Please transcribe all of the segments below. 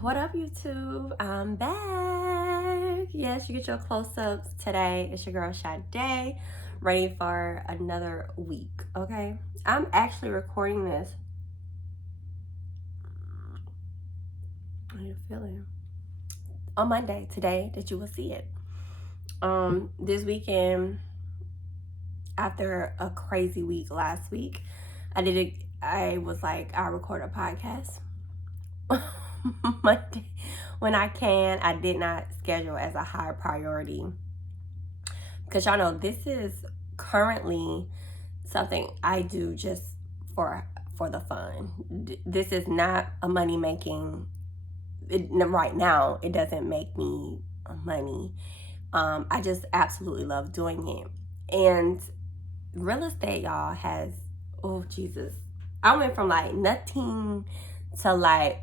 What up, YouTube? I'm back. Yes, you get your close-ups today. It's your girl Sade, ready for another week. Okay, I'm actually recording this. How you feeling? On Monday, today, that you will see it. This weekend, after a crazy week last week, I was like, I'll record a podcast Monday when I can. I did not schedule as a high priority because y'all know this is currently something I do just for the fun. This is not a money making. Right now, it doesn't make me money. I just absolutely love doing it. And real estate, y'all, has, oh Jesus, I went from like nothing to like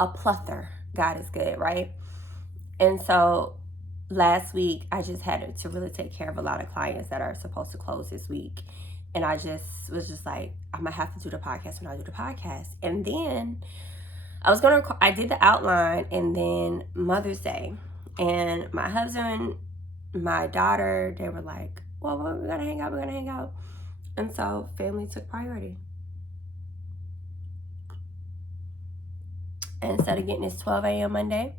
a plethora. God is good, right? And so last week I just had to really take care of a lot of clients that are supposed to close this week. And I just was just like, I'm gonna have to do the podcast when I do the podcast. And then I did the outline, and then Mother's Day, and my husband, my daughter, they were like, well, we're gonna hang out. And so family took priority. And instead of getting this 12 a.m. Monday,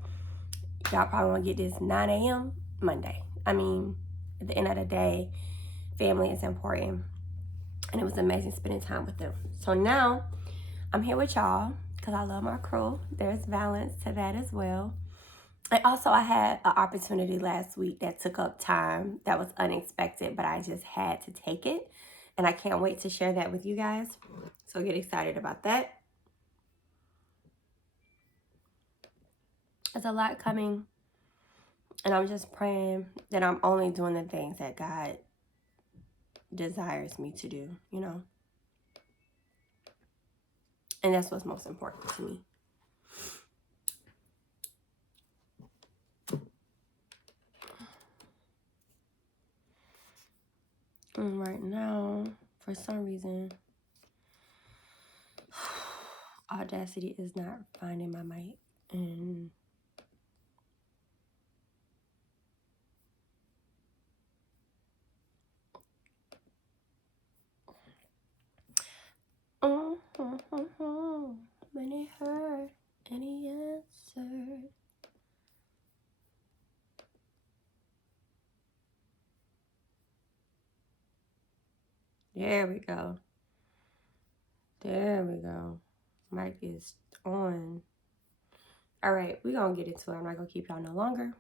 y'all probably want to get this 9 a.m. Monday. I mean, at the end of the day, family is important. And it was amazing spending time with them. So now I'm here with y'all because I love my crew. There's balance to that as well. And also, I had an opportunity last week that took up time that was unexpected, but I just had to take it. And I can't wait to share that with you guys. So get excited about that. There's a lot coming. And I'm just praying that I'm only doing the things that God desires me to do, you know. And that's what's most important to me. And right now, for some reason, Audacity is not finding my mic. And when it hurt, and he answered. There we go. There we go. Mic is on. All right, we're going to get into it. I'm not going to keep y'all no longer.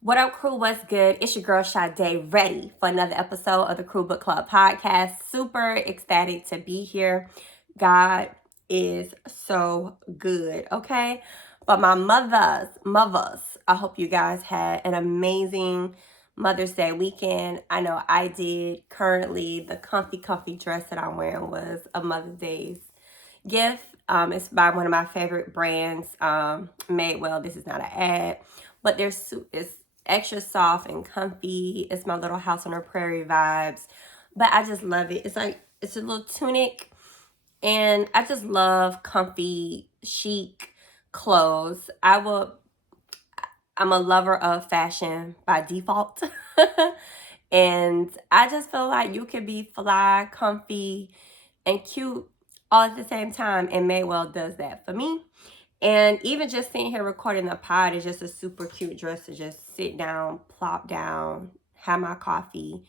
What up, crew? What's good? It's your girl, Sade, ready for another episode of the Crew Book Club podcast. Super ecstatic to be here. God is so good, okay? But my mothers, I hope you guys had an amazing Mother's Day weekend. I know I did. Currently, the comfy dress that I'm wearing was a Mother's Day's gift. It's by one of my favorite brands, Madewell. This is not an ad, but it's extra soft and comfy. It's my little house on the prairie vibes, but I just love it. It's like, it's a little tunic, and I just love comfy, chic clothes. I'm a lover of fashion by default. And I just feel like you can be fly, comfy, and cute all at the same time, and Madewell does that for me. And even just sitting here recording the pod is just a super cute dress to just sit down, plop down, have my coffee,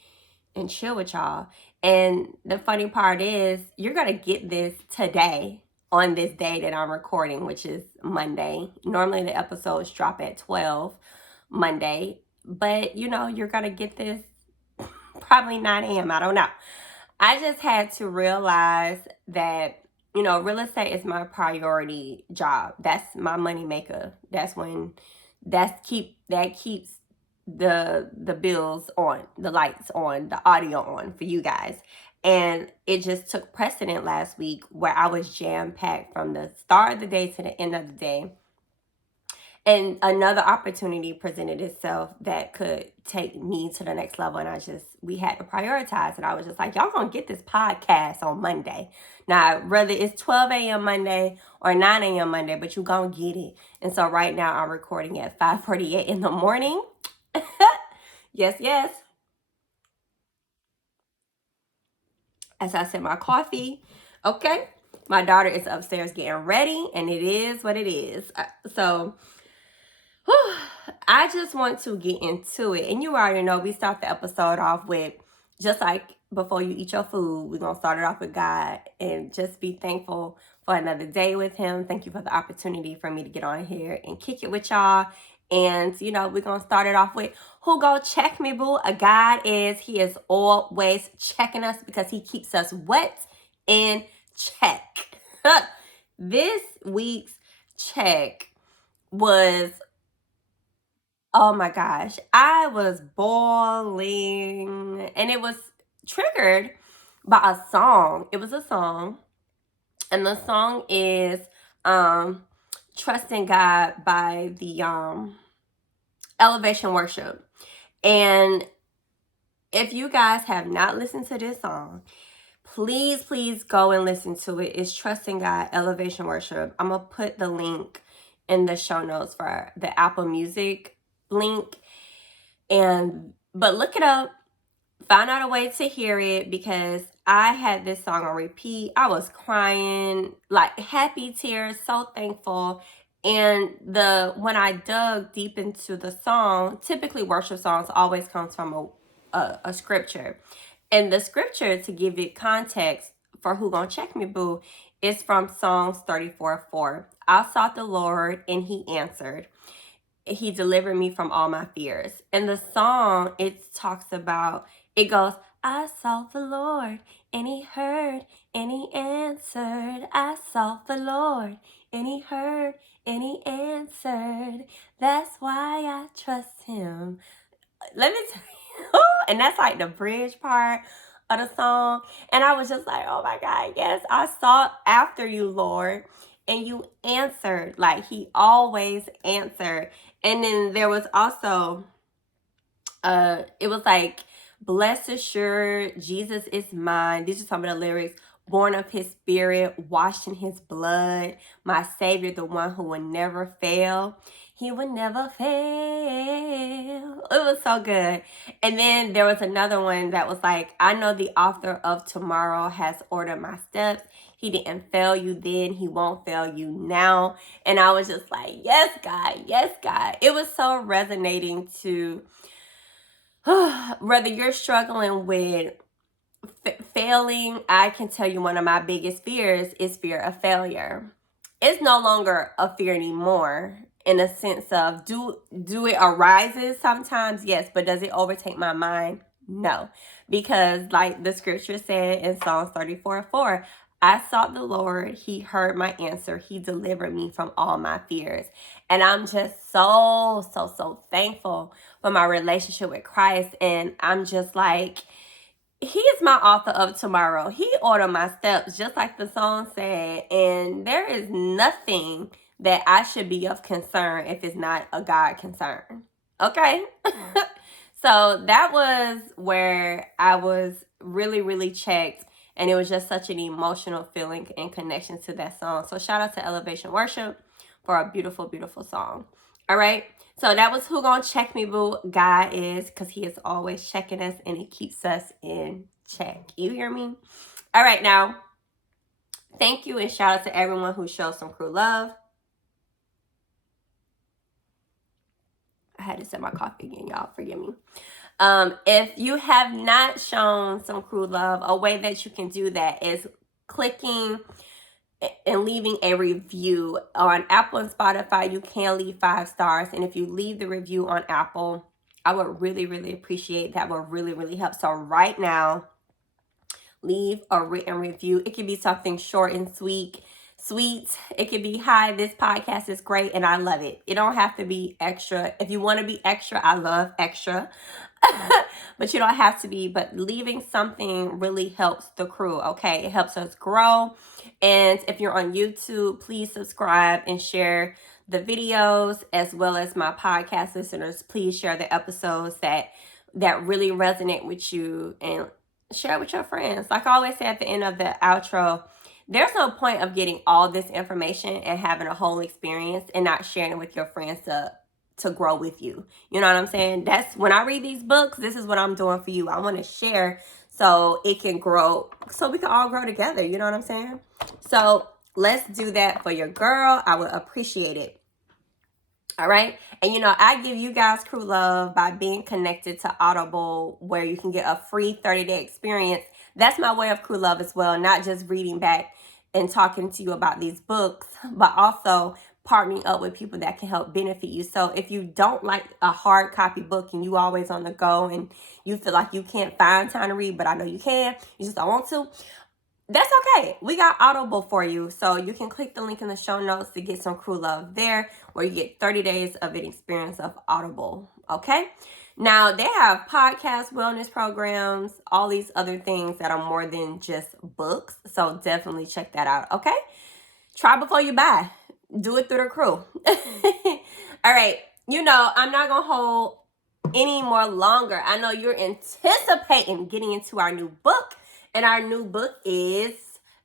and chill with y'all. And the funny part is, you're going to get this today on this day that I'm recording, which is Monday. Normally the episodes drop at 12 Monday, but you know, you're going to get this probably 9 a.m. I don't know. I just had to realize that, you know, real estate is my priority job. That's my money maker. That's when that keeps the bills on, the lights on, the audio on for you guys. And it just took precedent last week where I was jam-packed from the start of the day to the end of the day. And another opportunity presented itself that could take me to the next level. And we had to prioritize. And I was just like, y'all gonna get this podcast on Monday. Now, whether it's 12 a.m. Monday or 9 a.m. Monday, but you gonna get it. And so right now I'm recording at 5:48 in the morning. Yes, yes. As I sip my coffee. Okay. My daughter is upstairs getting ready, and it is what it is. So I just want to get into it. And you already know we start the episode off with, just like before you eat your food, we're going to start it off with God and just be thankful for another day with him. Thank you for the opportunity for me to get on here and kick it with y'all. And, we're going to start it off with, who Gon Check Me Boo? He is always checking us because he keeps us wet in check. This week's check was, oh my gosh, I was bawling, and it was triggered by a song. It was a song, and the song is Trusting God by the Elevation Worship. And if you guys have not listened to this song, please go and listen to it. It's Trusting God, Elevation Worship. I'm going to put the link in the show notes for the Apple Music link. But look it up. Find out a way to hear it, because I had this song on repeat. I was crying, like happy tears, so thankful. And when I dug deep into the song, typically worship songs always comes from a scripture. And the scripture, to give it context for who Gon Check Me Boo, is from Psalms 34:4. I sought the Lord and he answered. He delivered me from all my fears. And the song, it talks about, it goes, I sought the Lord and he heard and he answered. I sought the Lord and he heard and he answered. That's why I trust him. Let me tell you. And that's like the bridge part of the song. And I was just like, oh my God, yes, I sought after you, Lord. And you answered. Like, he always answered. And then there was also, it was like, blessed assured, Jesus is mine. These are some of the lyrics. Born of his spirit, washed in his blood, my Savior, the one who will never fail. He would never fail. It was so good. And then there was another one that was like, I know the author of tomorrow has ordered my steps. He didn't fail you then. He won't fail you now. And I was just like, yes, God. Yes, God. It was so resonating to whether you're struggling with failing. I can tell you one of my biggest fears is fear of failure. It's no longer a fear anymore, in a sense of, do it arises sometimes? Yes. But does it overtake my mind? No. Because like the scripture said in Psalms 34:4, I sought the Lord, he heard my answer, he delivered me from all my fears. And I'm just so thankful for my relationship with Christ. And I'm just like, he is my author of tomorrow. He ordered my steps, just like the song said. And there is nothing that I should be of concern if it's not a God concern. Okay? So that was where I was really checked. And it was just such an emotional feeling and connection to that song. So shout out to Elevation Worship for a beautiful song. All right? So that was who Gon Check Me Boo. God is, because he is always checking us and he keeps us in check. You hear me? All right, now, thank you and shout out to everyone who showed some crew love. I had to sip my coffee again, y'all. Forgive me. If you have not shown some crew love, a way that you can do that is clicking and leaving a review. On Apple and Spotify, you can leave 5 stars. And if you leave the review on Apple, I would really appreciate that. Would really help. So right now, leave a written review. It can be something short and sweet. It could be, hi, this podcast is great and I love it. It don't have to be extra. If you want to be extra, I love extra. But you don't have to be. But leaving something really helps the crew, okay? It helps us grow. And if you're on YouTube, please subscribe and share the videos as well as my podcast listeners, please share the episodes that really resonate with you and share it with your friends. Like I always say at the end of the outro, there's no point of getting all this information and having a whole experience and not sharing it with your friends to grow with you. You know what I'm saying? That's when I read these books, this is what I'm doing for you. I want to share so it can grow, so we can all grow together. You know what I'm saying? So let's do that for your girl. I would appreciate it. All right. And I give you guys crew love by being connected to Audible, where you can get a free 30-day experience. That's my way of crew love as well. Not just reading back and talking to you about these books, but also partnering up with people that can help benefit you. So if you don't like a hard copy book and you always on the go and you feel like you can't find time to read, but I know you can, you just don't want to, that's okay. We got Audible for you. So you can click the link in the show notes to get some crew love there, where you get 30 days of an experience of Audible. Okay. Now they have podcast wellness programs, all these other things that are more than just books. So definitely check that out. Okay. Try before you buy. Do it through the crew. All right. I'm not going to hold any more longer. I know you're anticipating getting into our new book. And our new book is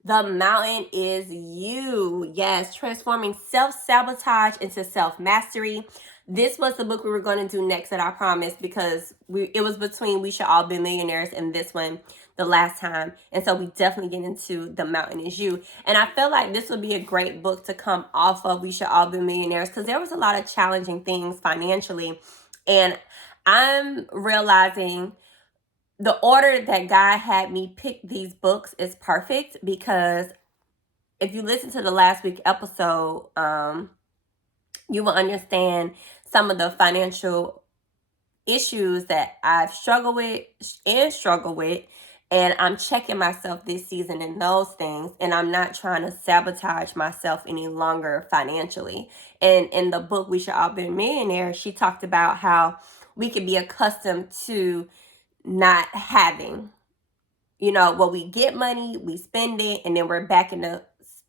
The Mountain Is You. Yes, transforming self-sabotage into self-mastery. This was the book we were going to do next that I promised, because it was between We Should All Be Millionaires and this one the last time. And so we definitely get into The Mountain Is You. And I feel like this would be a great book to come off of We Should All Be Millionaires, because there was a lot of challenging things financially. And I'm realizing the order that God had me pick these books is perfect, because if you listen to the last week episode, you will understand some of the financial issues that I've struggled with. And I'm checking myself this season in those things. And I'm not trying to sabotage myself any longer financially. And in the book, We Should All Be Millionaires, she talked about how we could be accustomed to not having, we get money, we spend it, and then we're back in the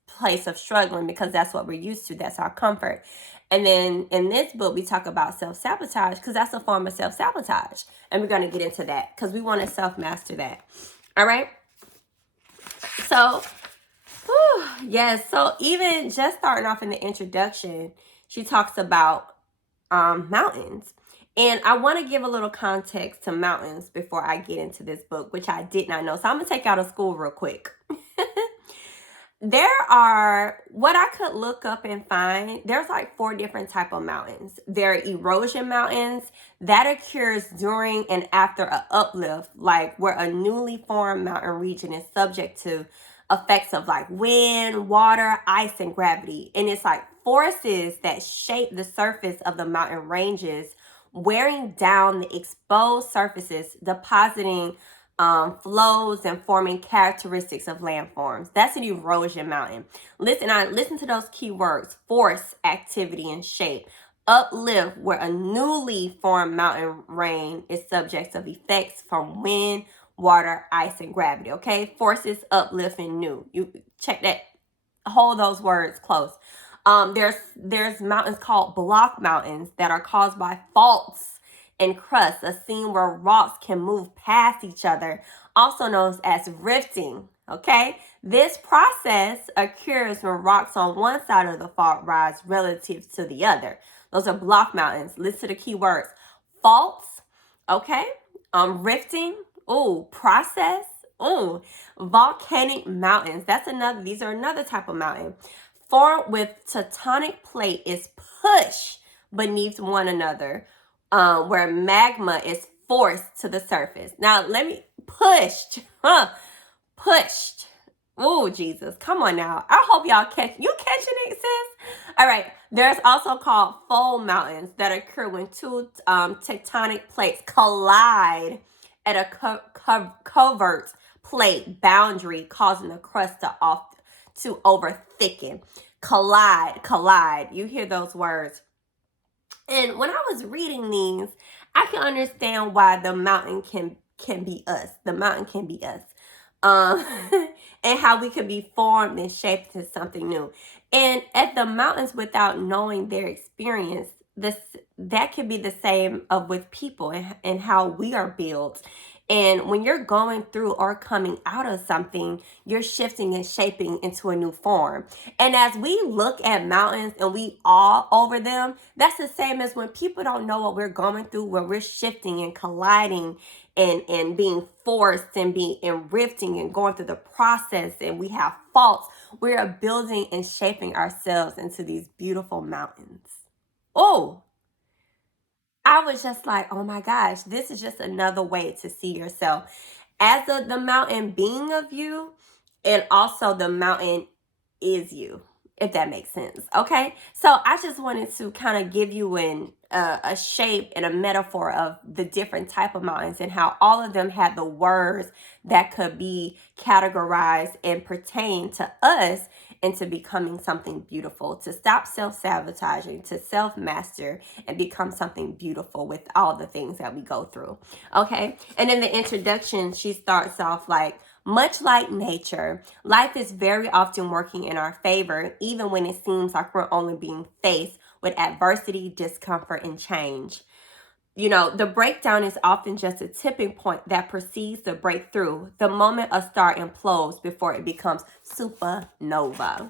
place of struggling, because that's what we're used to. That's our comfort. And then in this book, we talk about self-sabotage, because that's a form of self-sabotage. And we're going to get into that, because we want to self-master that. All right. So, yes. So even just starting off in the introduction, she talks about mountains. And I want to give a little context to mountains before I get into this book, which I did not know. So I'm going to take you out of school real quick. There are, what I could look up and find, there's like 4 different type of mountains. There are erosion mountains that occurs during and after an uplift, like where a newly formed mountain region is subject to effects of like wind, water, ice, and gravity. And it's like forces that shape the surface of the mountain ranges, wearing down the exposed surfaces, depositing flows and forming characteristics of landforms. That's an erosion mountain. Listen to those keywords: force, activity, and shape. Uplift, where a newly formed mountain range is subject of effects from wind, water, ice, and gravity. Okay, forces, uplift, and new. You check that. Hold those words close. There's mountains called block mountains that are caused by faults and crusts, a scene where rocks can move past each other, also known as rifting. Okay, this process occurs when rocks on one side of the fault rise relative to the other. Those are block mountains. Listen to the key words: faults, okay, rifting, process, volcanic mountains. These are another type of mountain. Formed with tectonic plate is pushed beneath one another, where magma is forced to the surface. Now, pushed. Oh, Jesus. Come on now. I hope y'all catching it, sis? All right. There's also called fold mountains that occur when 2 tectonic plates collide at a covert plate boundary, causing the crust to over thicken. Collide. You hear those words. And when I was reading these, I can understand why the mountain can be us. The mountain can be us. And how we can be formed and shaped into something new. And at the mountains, without knowing their experience, this that could be the same of with people and how we are built. And when you're going through or coming out of something, you're shifting and shaping into a new form. And as we look at mountains and we awe over them, that's the same as when people don't know what we're going through, where we're shifting and colliding and being forced and being and rifting and going through the process, and we have faults. We are building and shaping ourselves into these beautiful mountains. Oh, I was just like, oh my gosh, this is just another way to see yourself as the mountain being of you, and also the mountain is you, if that makes sense. Okay, so I just wanted to kind of give you a shape and a metaphor of the different type of mountains and how all of them had the words that could be categorized and pertain to us into becoming something beautiful, to stop self-sabotaging, to self-master and become something beautiful with all the things that we go through. Okay, and in the introduction she starts off like, much like nature, life is very often working in our favor, even when it seems like we're only being faced with adversity, discomfort, and change. You know, the breakdown is often just a tipping point that precedes the breakthrough, the moment a star implodes before it becomes supernova.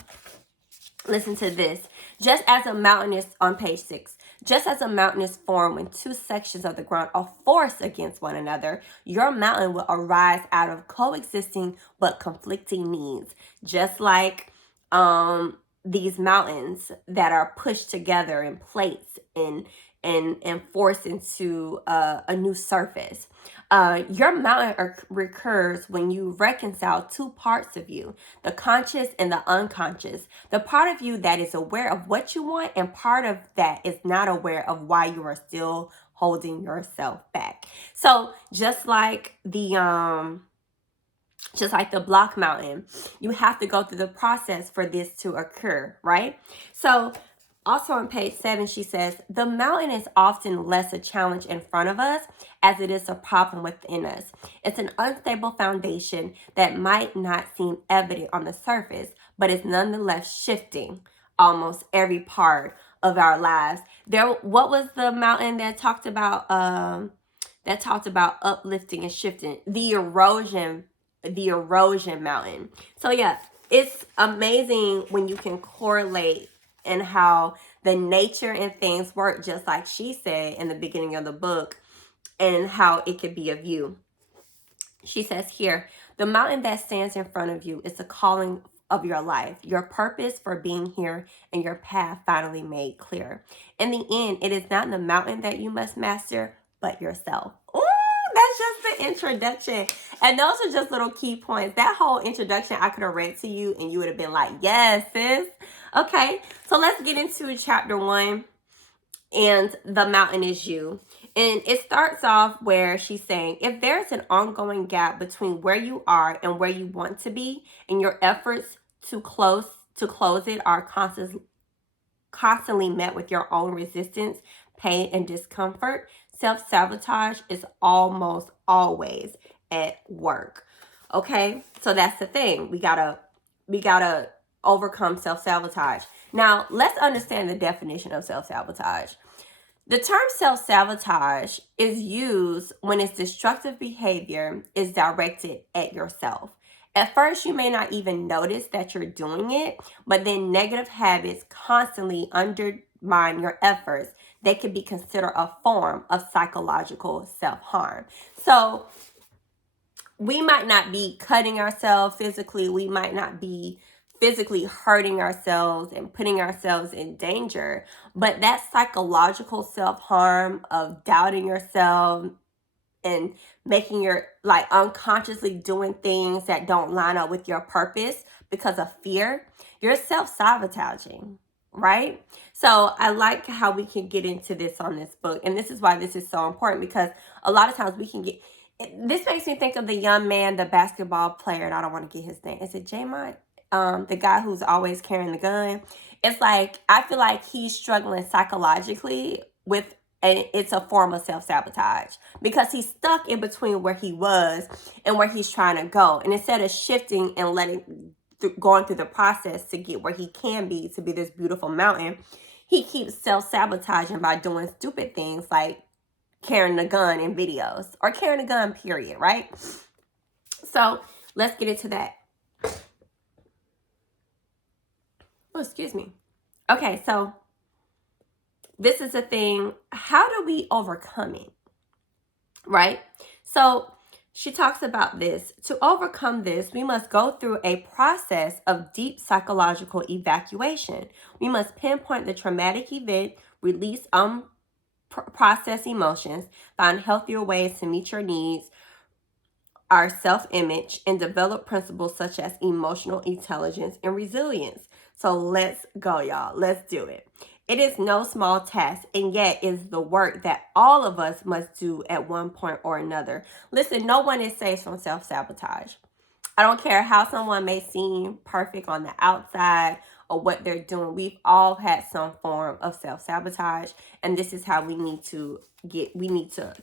Listen to this. Just as a mountain is, on page 6, just as a mountain is formed when two sections of the ground are forced against one another, your mountain will arise out of coexisting but conflicting needs. Just like these mountains that are pushed together in plates and forced into a new surface. Your mountain recurs when you reconcile two parts of you, the conscious and the unconscious. The part of you that is aware of what you want and part of that is not aware of why you are still holding yourself back. So just like the block mountain, you have to go through the process for this to occur, right? So also on page 7, she says, the mountain is often less a challenge in front of us as it is a problem within us. It's an unstable foundation that might not seem evident on the surface, but is nonetheless shifting almost every part of our lives. What was the mountain that talked about uplifting and shifting? The erosion mountain. So yeah, it's amazing when you can correlate and how the nature and things work, just like she said in the beginning of the book, and how it could be of you. She says here, the mountain that stands in front of you is the calling of your life, your purpose for being here, and your path finally made clear. In the end, it is not the mountain that you must master, but yourself. Ooh, that's just the introduction. And those are just little key points. That whole introduction I could have read to you and you would have been like, yes, sis. Okay, so let's get into chapter 1, and the mountain is you. And it starts off where she's saying, if there's an ongoing gap between where you are and where you want to be, and your efforts to close it are constantly met with your own resistance, pain, and discomfort, self-sabotage is almost always at work. Okay, so that's the thing. We gotta overcome self-sabotage. Now, let's understand the definition of self-sabotage. The term self-sabotage is used when its destructive behavior is directed at yourself. At first, you may not even notice that you're doing it, but then negative habits constantly undermine your efforts. They can be considered a form of psychological self-harm. So we might not be cutting ourselves physically. We might not be physically hurting ourselves and putting ourselves in danger, but that psychological self-harm of doubting yourself and making your unconsciously doing things that don't line up with your purpose because of fear, you're self-sabotaging, right? So I like how we can get into this on this book, and this is why this is so important, because a lot of times we can get, this makes me think of the young man, the basketball player, and I don't want to get his name. Is it J-Mont? The guy who's always carrying the gun. It's like, I feel like he's struggling psychologically with, and it's a form of self-sabotage because he's stuck in between where he was and where he's trying to go. And instead of shifting and letting going through the process to get where he can be, to be this beautiful mountain, he keeps self-sabotaging by doing stupid things like carrying a gun in videos or carrying a gun, period, right? So let's get into that. Oh, excuse me. Okay, so this is the thing. How do we overcome it? Right? So she talks about this. To overcome this, we must go through a process of deep psychological evacuation. We must pinpoint the traumatic event, release process emotions, find healthier ways to meet your needs, our self-image, and develop principles such as emotional intelligence and resilience. So let's go, y'all. Let's do it. It is no small task, and yet is the work that all of us must do at one point or another. Listen, no one is safe from self-sabotage. I don't care how someone may seem perfect on the outside or what they're doing. We've all had some form of self-sabotage, and this is how we need to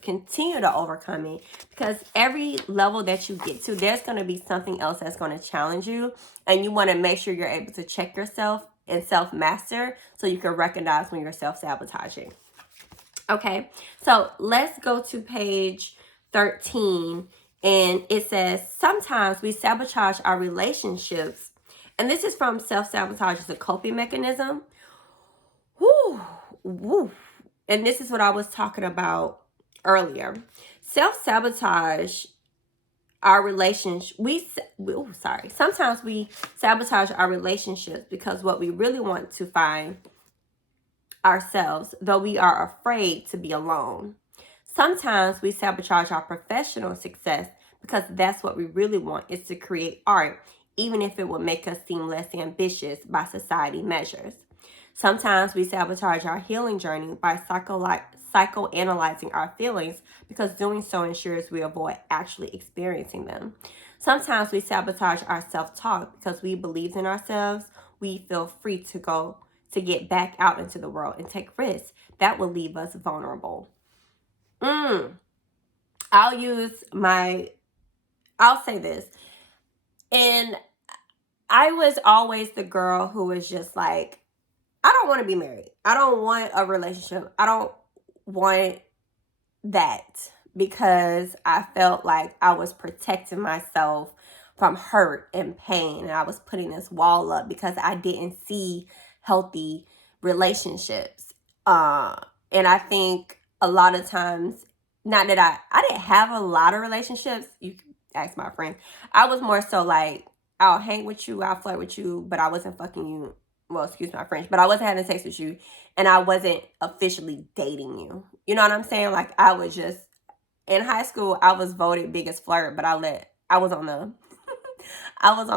continue to overcome it, because every level that you get to, there's going to be something else that's going to challenge you, and you want to make sure you're able to check yourself and self-master so you can recognize when you're self-sabotaging. Okay, so let's go to page 13. And it says, sometimes we sabotage our relationships. And this is from self-sabotage as a coping mechanism. Woo, woo. And this is what I was talking about earlier. Self-sabotage our relationship. Sometimes we sabotage our relationships because what we really want to find ourselves, though we are afraid to be alone. Sometimes we sabotage our professional success because that's what we really want, is to create art, even if it would make us seem less ambitious by society measures. Sometimes we sabotage our healing journey by psychoanalyzing our feelings because doing so ensures we avoid actually experiencing them. Sometimes we sabotage our self-talk because we believe in ourselves. We feel free to get back out into the world and take risks that will leave us vulnerable. I'll say this. And I was always the girl who was just like, I don't want to be married. I don't want a relationship. I don't want that, because I felt like I was protecting myself from hurt and pain. And I was putting this wall up because I didn't see healthy relationships. And I think a lot of times, not that I didn't have a lot of relationships. You can ask my friends. I was more so like, I'll hang with you, I'll flirt with you, but I wasn't fucking you. Well, excuse my French, but I wasn't having sex with you, and I wasn't officially dating you. You know what I'm saying? Like, I was just, in high school, I was voted biggest flirt, but I was on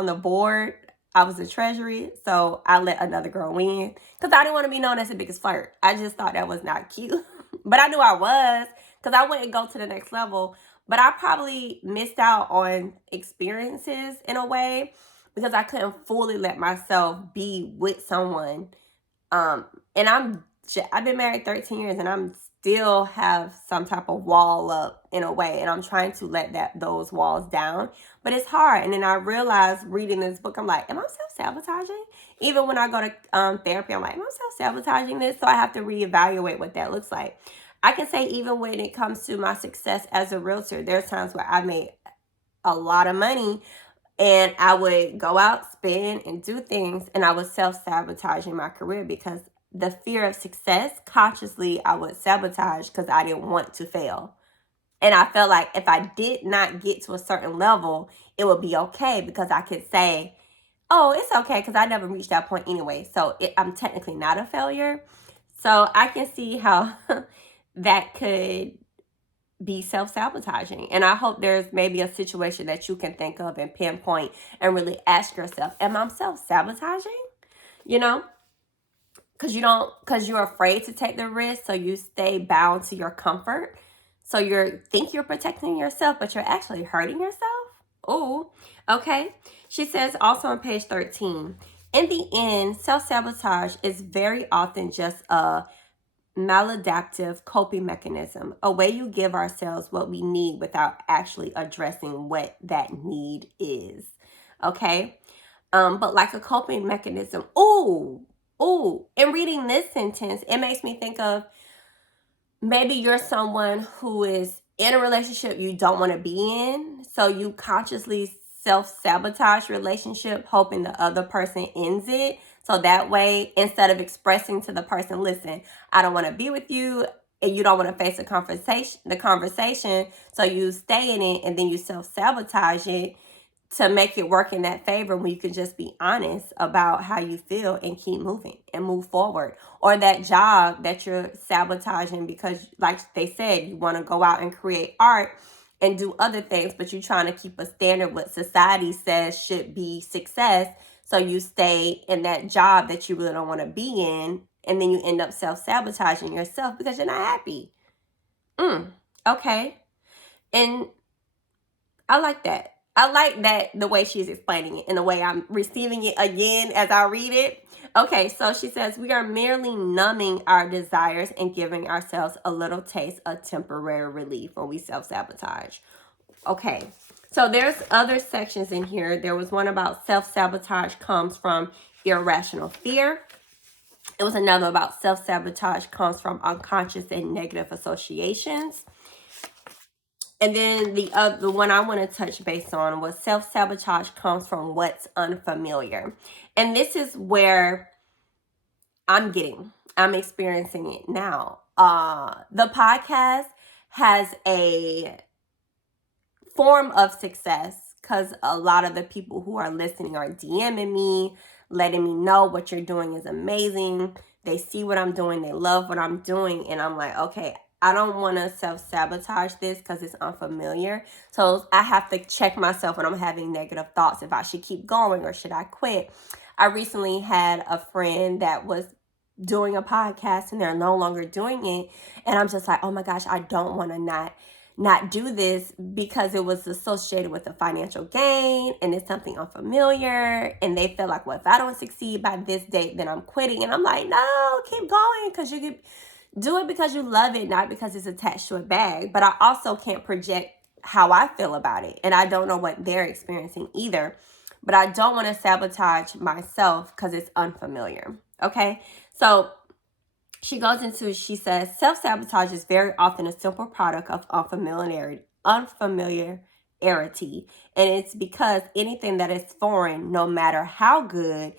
the board. I was the treasury, so I let another girl win because I didn't want to be known as the biggest flirt. I just thought that was not cute, but I knew I was, because I wouldn't go to the next level. But I probably missed out on experiences in a way because I couldn't fully let myself be with someone. And I've been married 13 years, and I'm still have some type of wall up in a way, and I'm trying to let those walls down, but it's hard. And then I realized reading this book, I'm like, am I self-sabotaging? Even when I go to therapy, I'm like, am I self-sabotaging this? So I have to reevaluate what that looks like. I can say even when it comes to my success as a realtor, there's times where I made a lot of money and I would go out, spend, and do things, and I was self-sabotaging my career because the fear of success, consciously, I would sabotage because I didn't want to fail. And I felt like if I did not get to a certain level, it would be okay, because I could say, oh, it's okay because I never reached that point anyway. So I'm technically not a failure. So I can see how that could be self-sabotaging. And I hope there's maybe a situation that you can think of and pinpoint and really ask yourself, am I self-sabotaging? You know? Because you're afraid to take the risk, so you stay bound to your comfort. So think you're protecting yourself, but you're actually hurting yourself. Oh, okay. She says also on page 13, in the end, self-sabotage is very often just a maladaptive coping mechanism, a way you give ourselves what we need without actually addressing what that need is. Okay? but like a coping mechanism. Ooh. In reading this sentence, it makes me think of maybe you're someone who is in a relationship you don't want to be in, so you consciously self-sabotage relationship hoping the other person ends it, so that way instead of expressing to the person, listen, I don't want to be with you, and you don't want to face the conversation, so you stay in it and then you self-sabotage it to make it work in that favor when you can just be honest about how you feel and keep moving and move forward. Or that job that you're sabotaging because, like they said, you want to go out and create art and do other things, but you're trying to keep a standard what society says should be success. So you stay in that job that you really don't want to be in, and then you end up self-sabotaging yourself because you're not happy. Okay. And I like that. I like that the way she's explaining it and the way I'm receiving it again as I read it. Okay, so she says, we are merely numbing our desires and giving ourselves a little taste of temporary relief when we self-sabotage. Okay, so there's other sections in here. There was one about self-sabotage comes from irrational fear. It was another about self-sabotage comes from unconscious and negative associations. And then the one I want to touch base on was self-sabotage comes from what's unfamiliar. And this is where I'm experiencing it now. The podcast has a form of success because a lot of the people who are listening are DMing me, letting me know what you're doing is amazing. They see what I'm doing. They love what I'm doing. And I'm like, okay, I don't want to self-sabotage this because it's unfamiliar. So I have to check myself when I'm having negative thoughts if I should keep going or should I quit. I recently had a friend that was doing a podcast and they're no longer doing it. And I'm just like, oh my gosh, I don't want to not do this because it was associated with a financial gain and it's something unfamiliar, and they feel like, well, if I don't succeed by this date, then I'm quitting. And I'm like, no, keep going, because you can do it because you love it, not because it's attached to a bag. But I also can't project how I feel about it, and I don't know what they're experiencing either. But I don't want to sabotage myself because it's unfamiliar. Okay, so she says, self-sabotage is very often a simple product of unfamiliarity. And it's because anything that is foreign, no matter how good,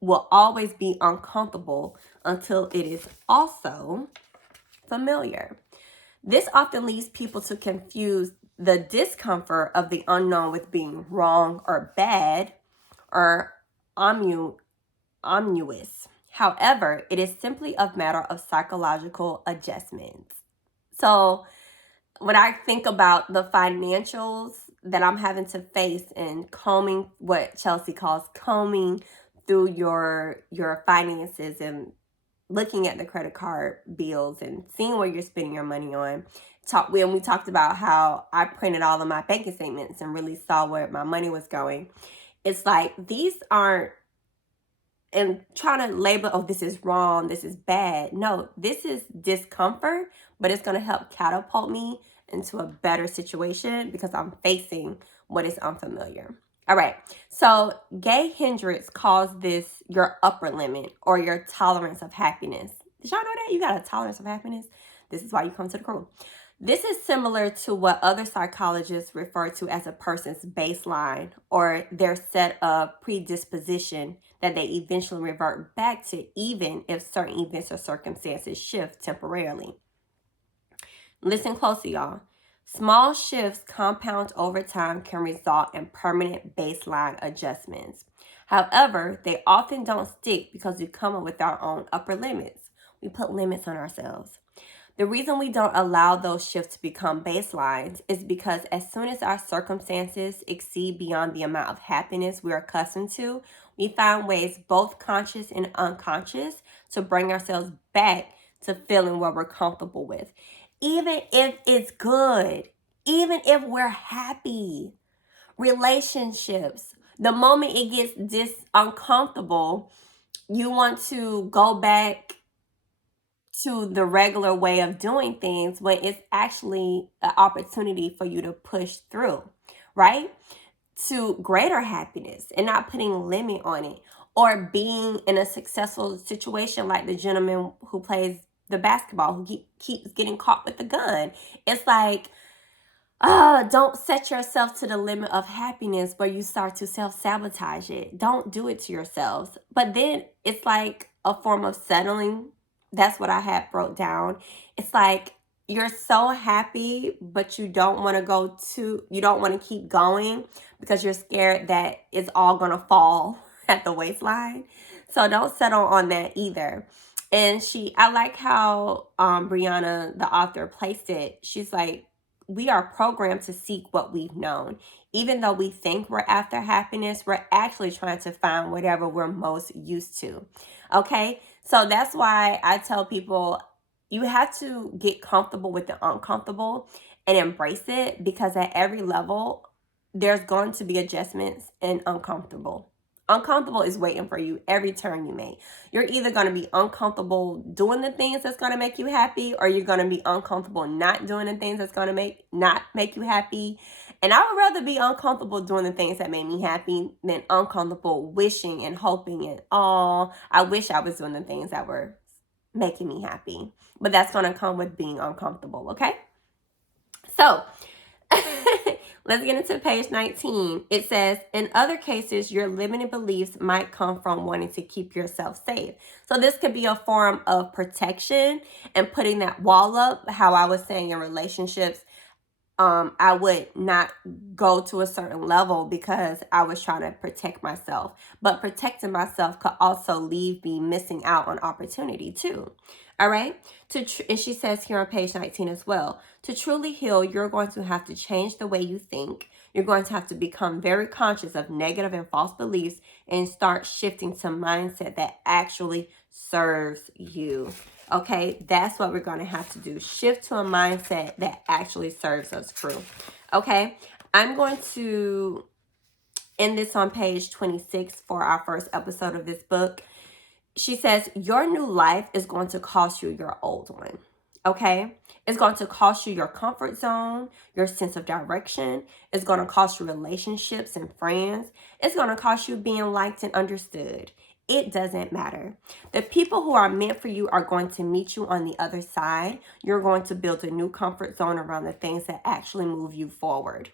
will always be uncomfortable until it is also familiar. This often leads people to confuse the discomfort of the unknown with being wrong or bad or omnuous. However, it is simply a matter of psychological adjustments. So when I think about the financials that I'm having to face and combing, what Chelsea calls combing through your finances and looking at the credit card bills and seeing where you're spending your money on. When we talked about how I printed all of my banking statements and really saw where my money was going. It's like these aren't, and trying to label, oh, this is wrong, this is bad. No, this is discomfort, but it's going to help catapult me into a better situation because I'm facing what is unfamiliar. All right, so Gay Hendricks calls this your upper limit or your tolerance of happiness. Did y'all know that? You got a tolerance of happiness? This is why you come to the crew. This is similar to what other psychologists refer to as a person's baseline or their set of predisposition that they eventually revert back to even if certain events or circumstances shift temporarily. Listen closely, y'all. Small shifts compound over time can result in permanent baseline adjustments. However, they often don't stick because we come up with our own upper limits. We put limits on ourselves. The reason we don't allow those shifts to become baselines is because as soon as our circumstances exceed beyond the amount of happiness we're accustomed to, we find ways, both conscious and unconscious, to bring ourselves back to feeling what we're comfortable with. Even if it's good, even if we're happy. Relationships, the moment it gets uncomfortable, you want to go back to the regular way of doing things when it's actually an opportunity for you to push through, right? to greater happiness and not putting a limit on it, or being in a successful situation like the gentleman who plays the basketball who keeps getting caught with the gun. It's like, don't set yourself to the limit of happiness where you start to self-sabotage it. Don't do it to yourselves. But then it's like a form of settling. That's what I had broke down. It's like you're so happy, but you don't want to keep going because you're scared that it's all going to fall at the waistline. So don't settle on that either. And I like how Brianna, the author, placed it. She's like, we are programmed to seek what we've known. Even though we think we're after happiness, we're actually trying to find whatever we're most used to. Okay? So that's why I tell people you have to get comfortable with the uncomfortable and embrace it, because at every level, there's going to be adjustments and uncomfortable. Uncomfortable is waiting for you every turn you make. You're either going to be uncomfortable doing the things that's going to make you happy, or you're going to be uncomfortable not doing the things that's going to not make you happy. And I would rather be uncomfortable doing the things that make me happy than uncomfortable wishing and hoping and, oh, I wish I was doing the things that were making me happy. But that's going to come with being uncomfortable, okay? So let's get into page 19. It says, in other cases, your limiting beliefs might come from wanting to keep yourself safe. So this could be a form of protection and putting that wall up. How I was saying in relationships, I would not go to a certain level because I was trying to protect myself. But protecting myself could also leave me missing out on opportunity too. All right. And she says here on page 19 as well, to truly heal, you're going to have to change the way you think. You're going to have to become very conscious of negative and false beliefs and start shifting to mindset that actually serves you. Okay, that's what we're going to have to do. Shift to a mindset that actually serves us, crew. Okay, I'm going to end this on page 26 for our first episode of this book. She says, your new life is going to cost you your old one. Okay, it's going to cost you your comfort zone, your sense of direction. It's going to cost you relationships and friends. It's going to cost you being liked and understood. It doesn't matter. The people who are meant for you are going to meet you on the other side. You're going to build a new comfort zone around the things that actually move you forward.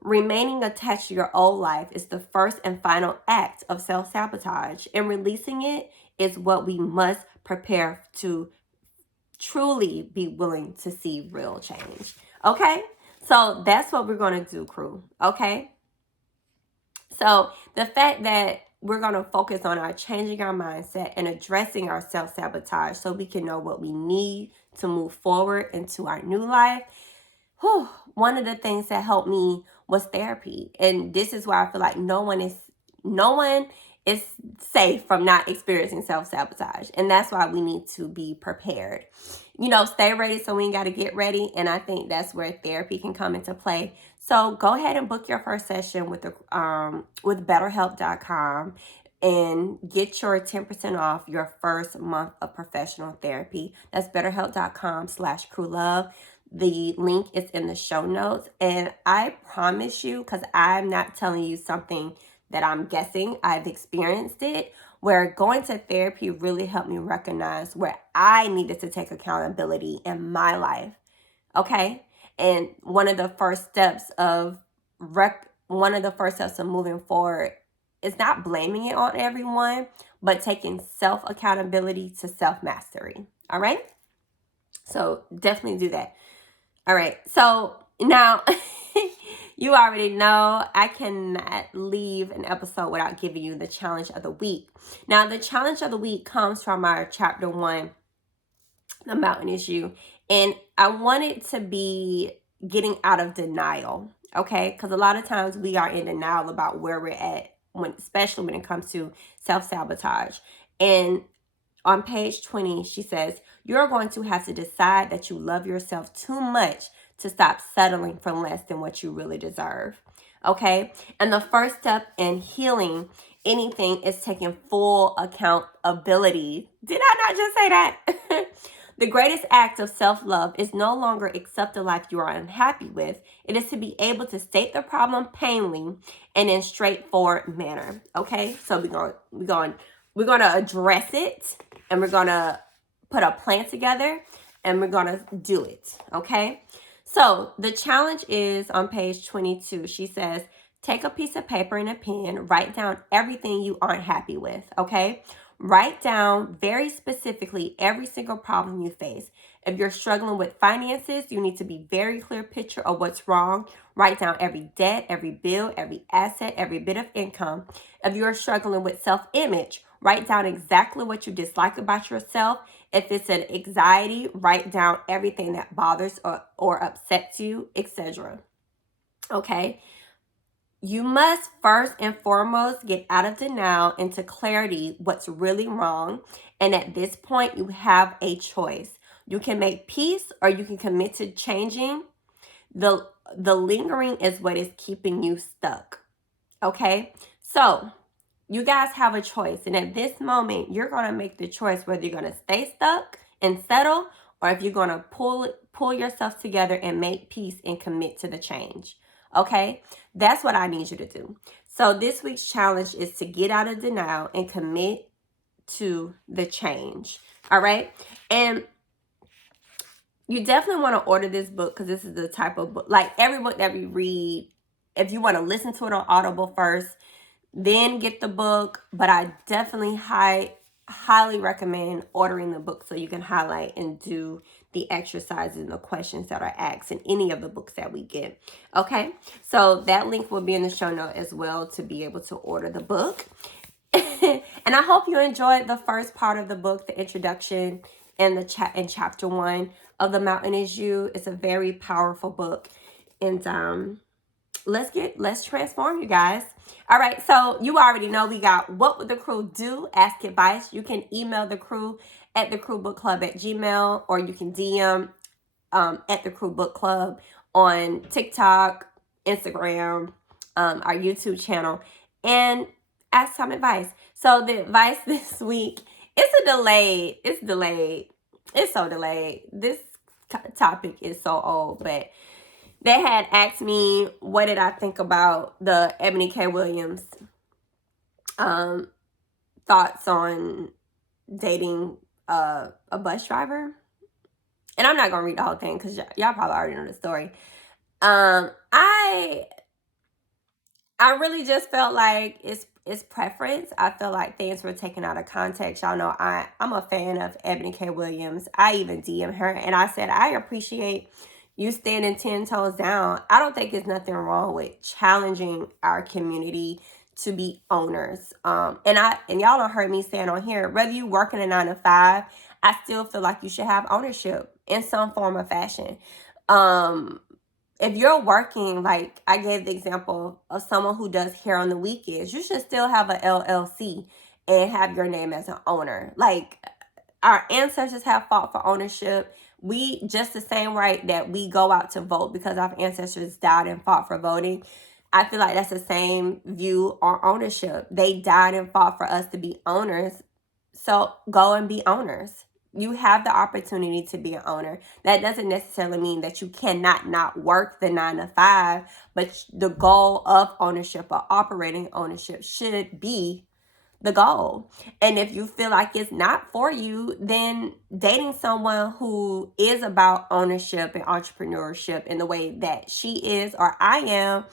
Remaining attached to your old life is the first and final act of self-sabotage, and releasing it is what we must prepare to truly be willing to see real change. Okay? So that's what we're going to do, crew. Okay? So the fact that we're going to focus on changing our mindset and addressing our self-sabotage so we can know what we need to move forward into our new life. One of the things that helped me was therapy. And this is why I feel like no one is safe from not experiencing self-sabotage. And that's why we need to be prepared. Stay ready so we ain't got to get ready. And I think that's where therapy can come into play. So go ahead and book your first session with BetterHelp.com and get your 10% off your first month of professional therapy. That's BetterHelp.com/crewlove. The link is in the show notes. And I promise you, because I'm not telling you something that I'm guessing, I've experienced it, where going to therapy really helped me recognize where I needed to take accountability in my life. Okay? And one of the first steps of moving forward is not blaming it on everyone, but taking self-accountability to self-mastery. All right? So definitely do that. All right. So now you already know I cannot leave an episode without giving you the challenge of the week. Now, the challenge of the week comes from our chapter 1, the mountain issue. And I want it to be getting out of denial. Okay? Because a lot of times we are in denial about where we're at, especially when it comes to self-sabotage. And on page 20, she says, you're going to have to decide that you love yourself too much to stop settling for less than what you really deserve. Okay? And the first step in healing anything is taking full accountability. Did I not just say that? The greatest act of self-love is no longer accept the life you are unhappy with. It is to be able to state the problem plainly and in straightforward manner. Okay, so we're gonna address it, and we're gonna put a plan together, and we're gonna do it. Okay, so the challenge is on page 22. She says, take a piece of paper and a pen, write down everything you aren't happy with. Okay, write down very specifically every single problem you face. If you're struggling with finances, you need to be very clear picture of what's wrong. Write down every debt, every bill, every asset, every bit of income. If you're struggling with self-image, write down exactly what you dislike about yourself. If it's an anxiety, write down everything that bothers or upsets you, etc. Okay? You must first and foremost get out of denial into clarity what's really wrong. And at this point, you have a choice. You can make peace or you can commit to changing. The lingering is what is keeping you stuck. Okay? So, you guys have a choice. And at this moment, you're going to make the choice whether you're going to stay stuck and settle, or if you're going to pull yourself together and make peace and commit to the change. Okay, that's what I need you to do. So this week's challenge is to get out of denial and commit to the change. All right. And you definitely want to order this book, because this is the type of book, like every book that we read, if you want to listen to it on Audible first, then get the book. But I definitely highly recommend ordering the book so you can highlight and do the exercises and the questions that are asked in any of the books that we get. Okay, so that link will be in the show note as well to be able to order the book. And I hope you enjoyed the first part of the book, the introduction, and in chapter 1 of The Mountain Is You. It's a very powerful book, and let's transform, you guys. All right, so you already know we got What Would the Crew Do? Ask advice. You can email the crew at thecrewbookclub@gmail.com, or you can DM at the Crew Book Club on TikTok, Instagram, our YouTube channel, and ask some advice. So the advice this week, it's delayed. It's so delayed. This topic is so old, but they had asked me what did I think about the Ebony K. Williams thoughts on dating a bus driver. And I'm not going to read the whole thing because y'all probably already know the story. I really just felt like it's preference. I feel like things were taken out of context. Y'all know I'm a fan of Ebony K. Williams. I even DM her and I said, I appreciate you standing 10 toes down. I don't think there's nothing wrong with challenging our community to be owners. And y'all don't heard me saying on here, whether you working a 9 to 5, I still feel like you should have ownership in some form or fashion. If you're working, like I gave the example of someone who does hair on the weekends, you should still have an LLC and have your name as an owner. Like our ancestors have fought for ownership. We just the same right that we go out to vote because our ancestors died and fought for voting. I feel like that's the same view on ownership. They died and fought for us to be owners. So go and be owners. You have the opportunity to be an owner. That doesn't necessarily mean that you cannot not work the 9 to 5, but the goal of ownership or operating ownership should be the goal. And if you feel like it's not for you, then dating someone who is about ownership and entrepreneurship in the way that she is or I am,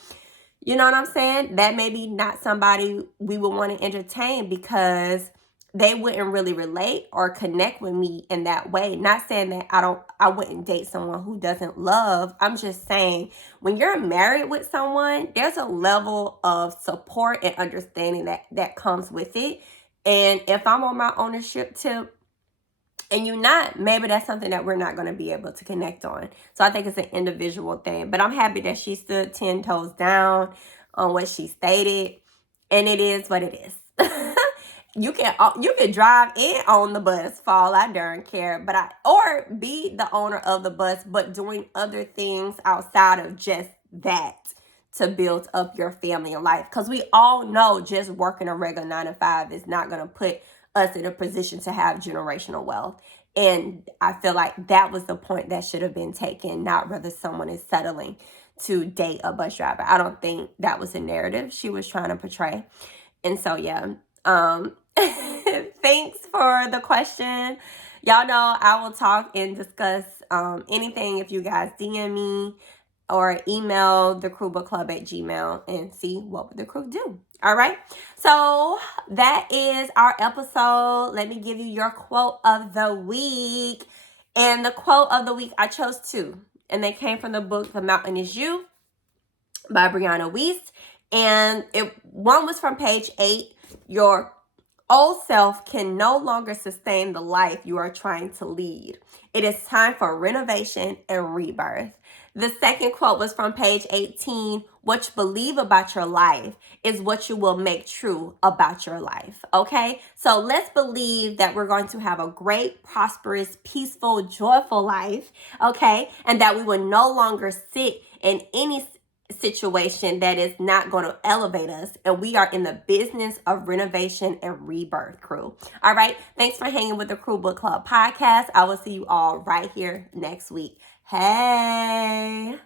you know what I'm saying? That may be not somebody we would want to entertain because they wouldn't really relate or connect with me in that way. Not saying that I wouldn't date someone who doesn't love. I'm just saying when you're married with someone, there's a level of support and understanding that comes with it. And if I'm on my ownership tip and you're not, maybe that's something that we're not going to be able to connect on. So I think it's an individual thing. But I'm happy that she stood 10 toes down on what she stated. And it is what it is. You can drive and own the bus for all I darn care, or be the owner of the bus, but doing other things outside of just that to build up your family and life. Because we all know just working a regular 9 to 5 is not going to put us in a position to have generational wealth. And I feel like that was the point that should have been taken, not whether someone is settling to date a bus driver. I don't think that was a narrative she was trying to portray. And so, yeah. Thanks for the question. Y'all know I will talk and discuss anything if you guys DM me or email thecrewbookclub@gmail and see what would the crew do. All right. So that is our episode. Let me give you your quote of the week. And the quote of the week, I chose two. And they came from the book The Mountain Is You by Brianna Wiest. And one was from page 8. Your old self can no longer sustain the life you are trying to lead. It is time for renovation and rebirth. The second quote was from page 18. What you believe about your life is what you will make true about your life. Okay? So let's believe that we're going to have a great, prosperous, peaceful, joyful life. Okay? And that we will no longer sit in any situation that is not going to elevate us, and we are in the business of renovation and rebirth, crew. All right, thanks for hanging with the Crew Book Club podcast. I will see you all right here next week. Hey.